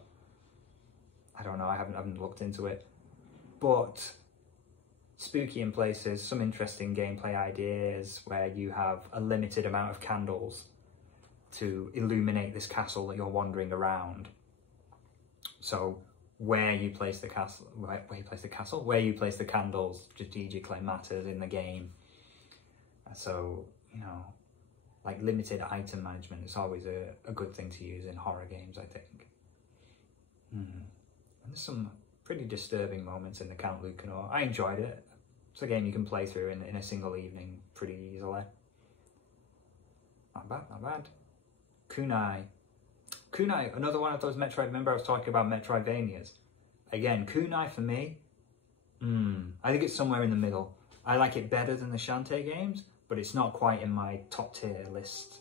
I don't know, I haven't looked into it. But spooky in places, some interesting gameplay ideas where you have a limited amount of candles to illuminate this castle that you're wandering around. So where you place the candles strategically matters in the game. So, you know, like limited item management is always a good thing to use in horror games, I think. And there's some pretty disturbing moments in the Count Lucanor. I enjoyed it. It's a game you can play through in a single evening pretty easily. Not bad, not bad. Kunai. Kunai, another one of those Metroid. Remember I was talking about Metroidvanias? Again, Kunai for me, I think it's somewhere in the middle. I like it better than the Shantae games, but it's not quite in my top tier list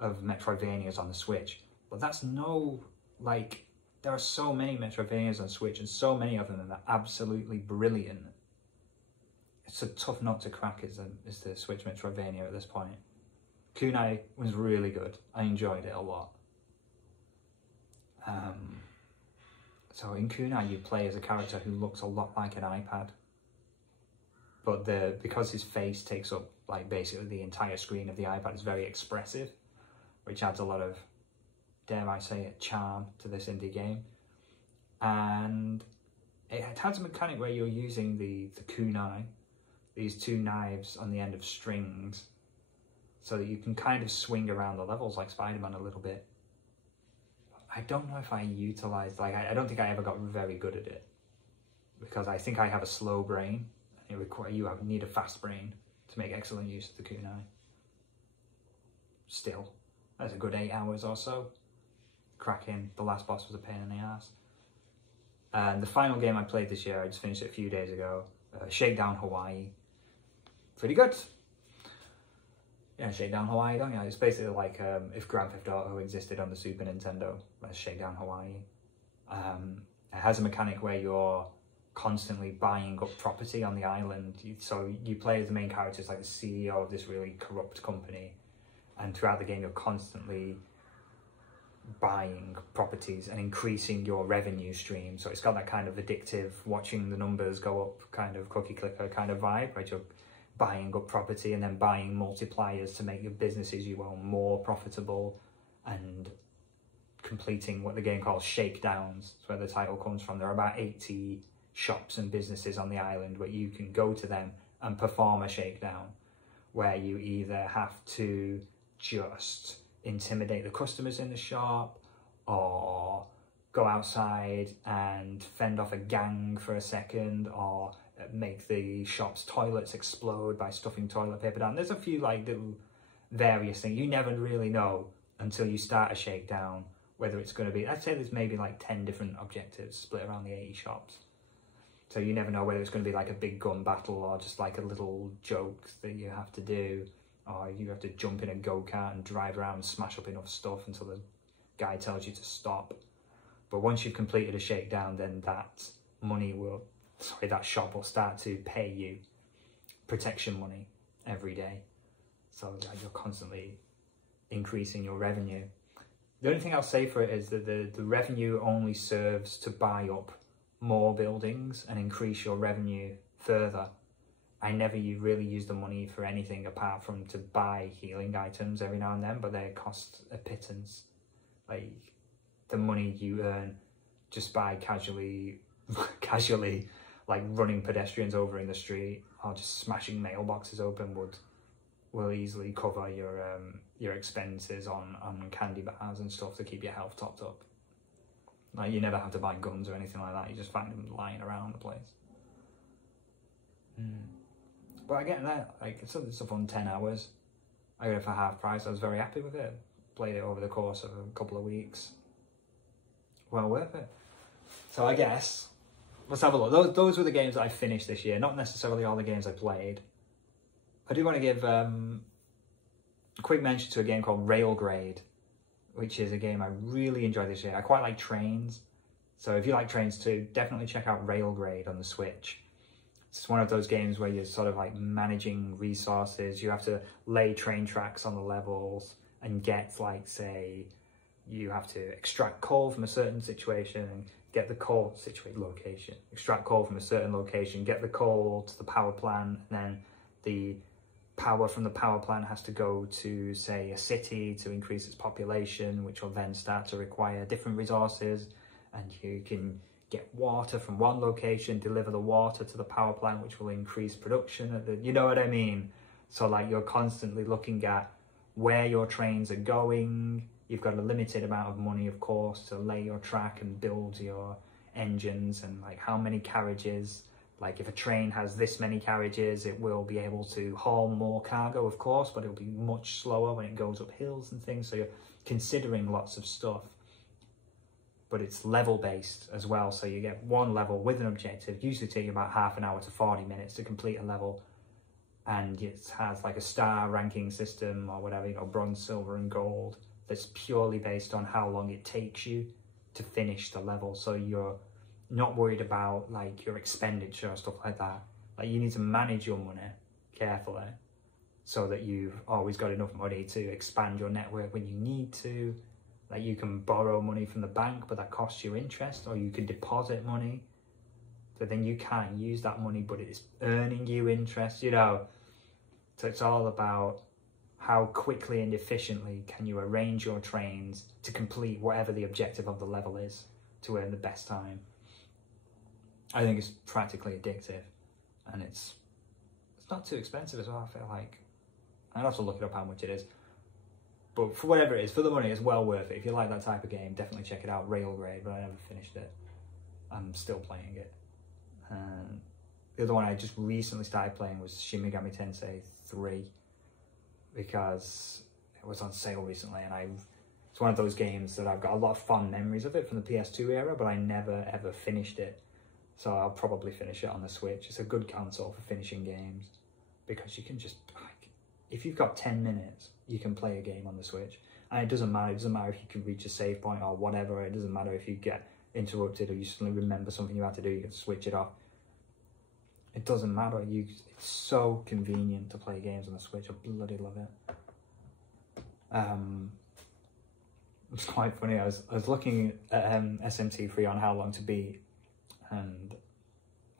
of Metroidvanias on the Switch. But that's no, like, there are so many Metroidvanias on Switch, and so many of them that are absolutely brilliant. It's a tough nut to crack is the Switch Metroidvania at this point. Kunai was really good. I enjoyed it a lot. So in Kunai, you play as a character who looks a lot like an iPad. But because his face takes up like basically the entire screen of the iPad, it's very expressive, which adds a lot of, dare I say it, charm to this indie game. And it has a mechanic where you're using the kunai, these 2 knives on the end of strings, so that you can kind of swing around the levels like Spider-Man a little bit. I don't know if I utilized, like, I don't think I ever got very good at it, because I think I have a slow brain. You need a fast brain to make excellent use of the kunai. Still, that's a good 8 hours or so. Cracking. The last boss was a pain in the ass. And the final game I played this year, I just finished it a few days ago, Shakedown Hawaii. Pretty good. Yeah, Shakedown Hawaii, don't you? It's basically like if Grand Theft Auto existed on the Super Nintendo, that's Shakedown Hawaii. It has a mechanic where you're constantly buying up property on the island. So you play as the main character as like the CEO of this really corrupt company, and throughout the game you're constantly buying properties and increasing your revenue stream. So it's got that kind of addictive, watching the numbers go up kind of cookie clicker kind of vibe, right? You're buying up property and then buying multipliers to make your businesses you own more profitable, and completing what the game calls shakedowns. That's where the title comes from. There are about 80 shops and businesses on the island where you can go to them and perform a shakedown, where you either have to just intimidate the customers in the shop, or go outside and fend off a gang for a second, or make the shop's toilets explode by stuffing toilet paper down. There's a few like little various things. You never really know until you start a shakedown whether it's going to be, I'd say there's maybe like 10 different objectives split around the 80 shops. So you never know whether it's going to be like a big gun battle or just like a little joke that you have to do, or you have to jump in a go-kart and drive around and smash up enough stuff until the guy tells you to stop. But once you've completed a shakedown, then that shop will start to pay you protection money every day. So you're constantly increasing your revenue. The only thing I'll say for it is that the revenue only serves to buy up more buildings and increase your revenue further. I never really use the money for anything apart from to buy healing items every now and then, but they cost a pittance. Like the money you earn just by casually like running pedestrians over in the street or just smashing mailboxes open will easily cover your expenses on candy bars and stuff to keep your health topped up. Like you never have to buy guns or anything like that. You just find them lying around the place. But I get that. Like it's a fun 10 hours. I got it for half price. I was very happy with it. Played it over the course of a couple of weeks. Well worth it. So I guess let's have a look. Those were the games that I finished this year. Not necessarily all the games I played. I do want to give a quick mention to a game called Railgrade, which is a game I really enjoyed this year. I quite like trains. So if you like trains too, definitely check out Railgrade on the Switch. It's one of those games where you're sort of like managing resources. You have to lay train tracks on the levels and get like, say, you have to extract coal from a certain situation and get the coal location. Extract coal from a certain location, get the coal to the power plant, and then the power from the power plant has to go to, say, a city to increase its population, which will then start to require different resources. And you can get water from one location, deliver the water to the power plant, which will increase production. You know what I mean? So like you're constantly looking at where your trains are going. You've got a limited amount of money, of course, to lay your track and build your engines, and like how many carriages. Like if a train has this many carriages, it will be able to haul more cargo, of course, but it'll be much slower when it goes up hills and things. So you're considering lots of stuff. But it's level based as well. So you get one level with an objective, usually take about half an hour to 40 minutes to complete a level. And it has like a star ranking system or whatever, you know, bronze, silver and gold. That's purely based on how long it takes you to finish the level. So you're not worried about like your expenditure or stuff like that. Like you need to manage your money carefully so that you've always got enough money to expand your network when you need to. Like you can borrow money from the bank, but that costs you interest, or you can deposit money. So then you can't use that money, but it's earning you interest, you know. So it's all about how quickly and efficiently can you arrange your trains to complete whatever the objective of the level is to earn the best time. I think it's practically addictive, and it's not too expensive as well, I feel like. I'd have to look it up how much it is. But for whatever it is, for the money, it's well worth it. If you like that type of game, definitely check it out. Railgrade, but I never finished it. I'm still playing it. The other one I just recently started playing was Shin Megami Tensei 3, because it was on sale recently, and it's one of those games that I've got a lot of fond memories of it from the PS2 era, but I never ever finished it. So I'll probably finish it on the Switch. It's a good console for finishing games, because you can just, like, if you've got 10 minutes, you can play a game on the Switch. And it doesn't matter. It doesn't matter if you can reach a save point or whatever. It doesn't matter if you get interrupted or you suddenly remember something you have to do. You can switch it off. It doesn't matter. It's so convenient to play games on the Switch. I bloody love it. It's quite funny. I was looking at SMT3 on how long to beat, and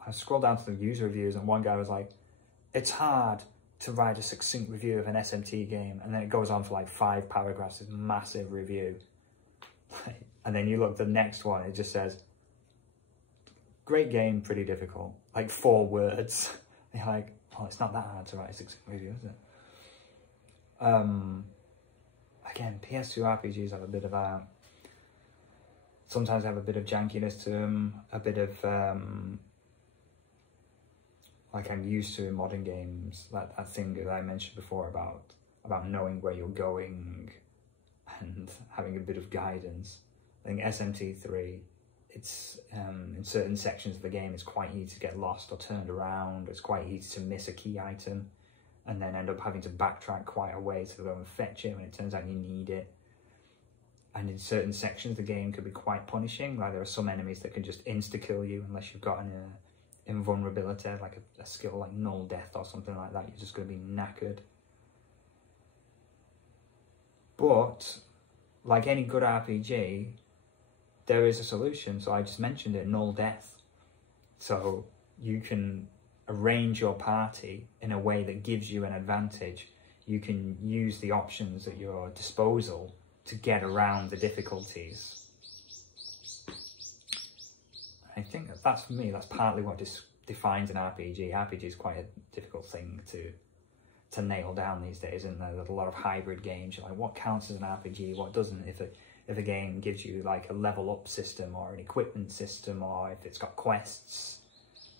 I scrolled down to the user reviews, and one guy was like, "It's hard to write a succinct review of an SMT game," and then it goes on for like 5 paragraphs, this massive review. And then you look at the next one, it just says, "Great game, pretty difficult." Like 4 words. And you're like, oh, it's not that hard to write a succinct review, is it? Again, PS2 RPGs have a bit of a Sometimes have a bit of jankiness to them, a bit of like I'm used to in modern games, like that thing that I mentioned before about knowing where you're going and having a bit of guidance. I think SMT3, it's in certain sections of the game it's quite easy to get lost or turned around. It's quite easy to miss a key item and then end up having to backtrack quite a way to go and fetch it when it turns out you need it. And in certain sections the game could be quite punishing, like there are some enemies that can just insta-kill you unless you've got an invulnerability, like a skill like null death or something like that. You're just going to be knackered. But like any good RPG, there is a solution. So I just mentioned it, null death. So you can arrange your party in a way that gives you an advantage. You can use the options at your disposal to get around the difficulties. I think that's, for me, that's partly what defines an RPG. RPG is quite a difficult thing to nail down these days, isn't there? There's a lot of hybrid games. You're like, what counts as an RPG, what doesn't? If a game gives you like a level up system or an equipment system, or if it's got quests,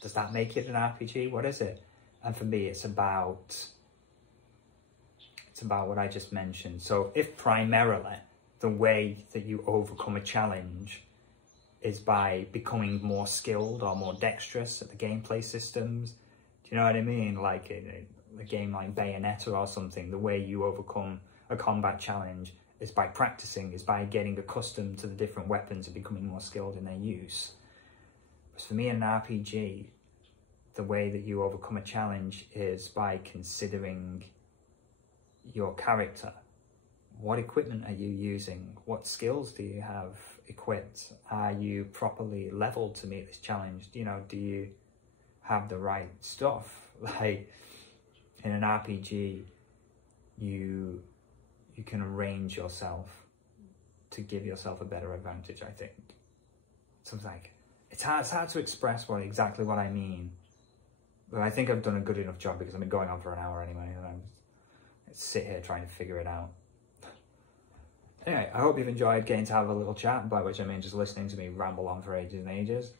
does that make it an RPG? What is it? And for me, it's about what I just mentioned. So if primarily the way that you overcome a challenge is by becoming more skilled or more dexterous at the gameplay systems, do you know what I mean? Like in a game like Bayonetta or something, the way you overcome a combat challenge is by practicing, is by getting accustomed to the different weapons and becoming more skilled in their use. But for me, in an RPG, the way that you overcome a challenge is by considering your character. What equipment are you using? What skills do you have equipped? Are you properly leveled to meet this challenge? You know, do you have the right stuff? Like in an RPG, you can arrange yourself to give yourself a better advantage, I think. So it's hard to express exactly what I mean, but I think I've done a good enough job because I've been going on for an hour anyway, and I sit here trying to figure it out. Anyway, I hope you've enjoyed getting to have a little chat, by which I mean just listening to me ramble on for ages and ages.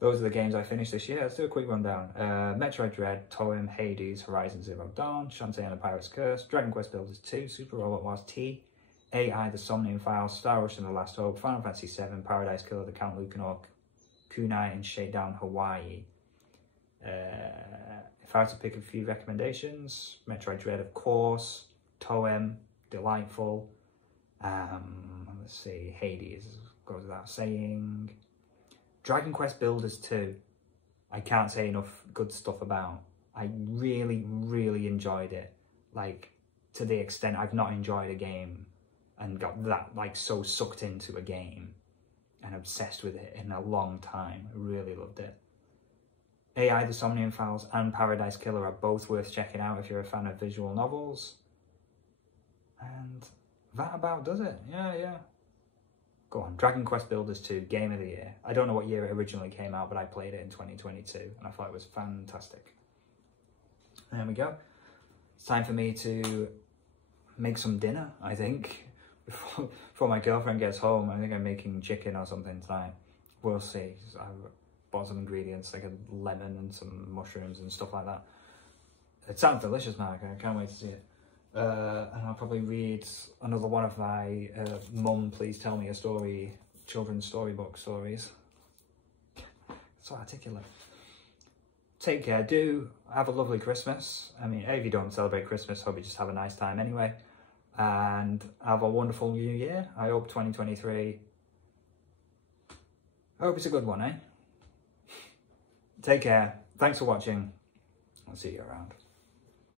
Those are the games I finished this year. Let's do a quick rundown. Metroid Dread, Toem, Hades, Horizon Zero Dawn, Shantae and the Pirate's Curse, Dragon Quest Builders 2, Super Robot Wars T, AI, The Somnium Files, Star Rush and The Last Hope, Final Fantasy VII, Paradise Killer, The Count Lucanor, Kunai and Shakedown Hawaii. If I had to pick a few recommendations, Metroid Dread, of course, Toem, delightful. Let's see, Hades goes without saying. Dragon Quest Builders 2, I can't say enough good stuff about. I really, really enjoyed it. Like, to the extent I've not enjoyed a game and got that, like, so sucked into a game and obsessed with it in a long time. I really loved it. AI, The Somnium Files and Paradise Killer are both worth checking out if you're a fan of visual novels. And that about does it. Yeah. Go on, Dragon Quest Builders 2, Game of the Year. I don't know what year it originally came out, but I played it in 2022 and I thought it was fantastic. There we go. It's time for me to make some dinner, I think. Before my girlfriend gets home, I think I'm making chicken or something tonight. We'll see. I bought some ingredients, like a lemon and some mushrooms and stuff like that. It sounds delicious, Mark. I can't wait to see it. And I'll probably read another one of my Mum, Please Tell Me a Story children's storybook stories. So articulate. Take care. Do have a lovely Christmas. I mean, if you don't celebrate Christmas, hope you just have a nice time anyway. And have a wonderful new year. I hope 2023... I hope it's a good one, eh? Take care. Thanks for watching. I'll see you around.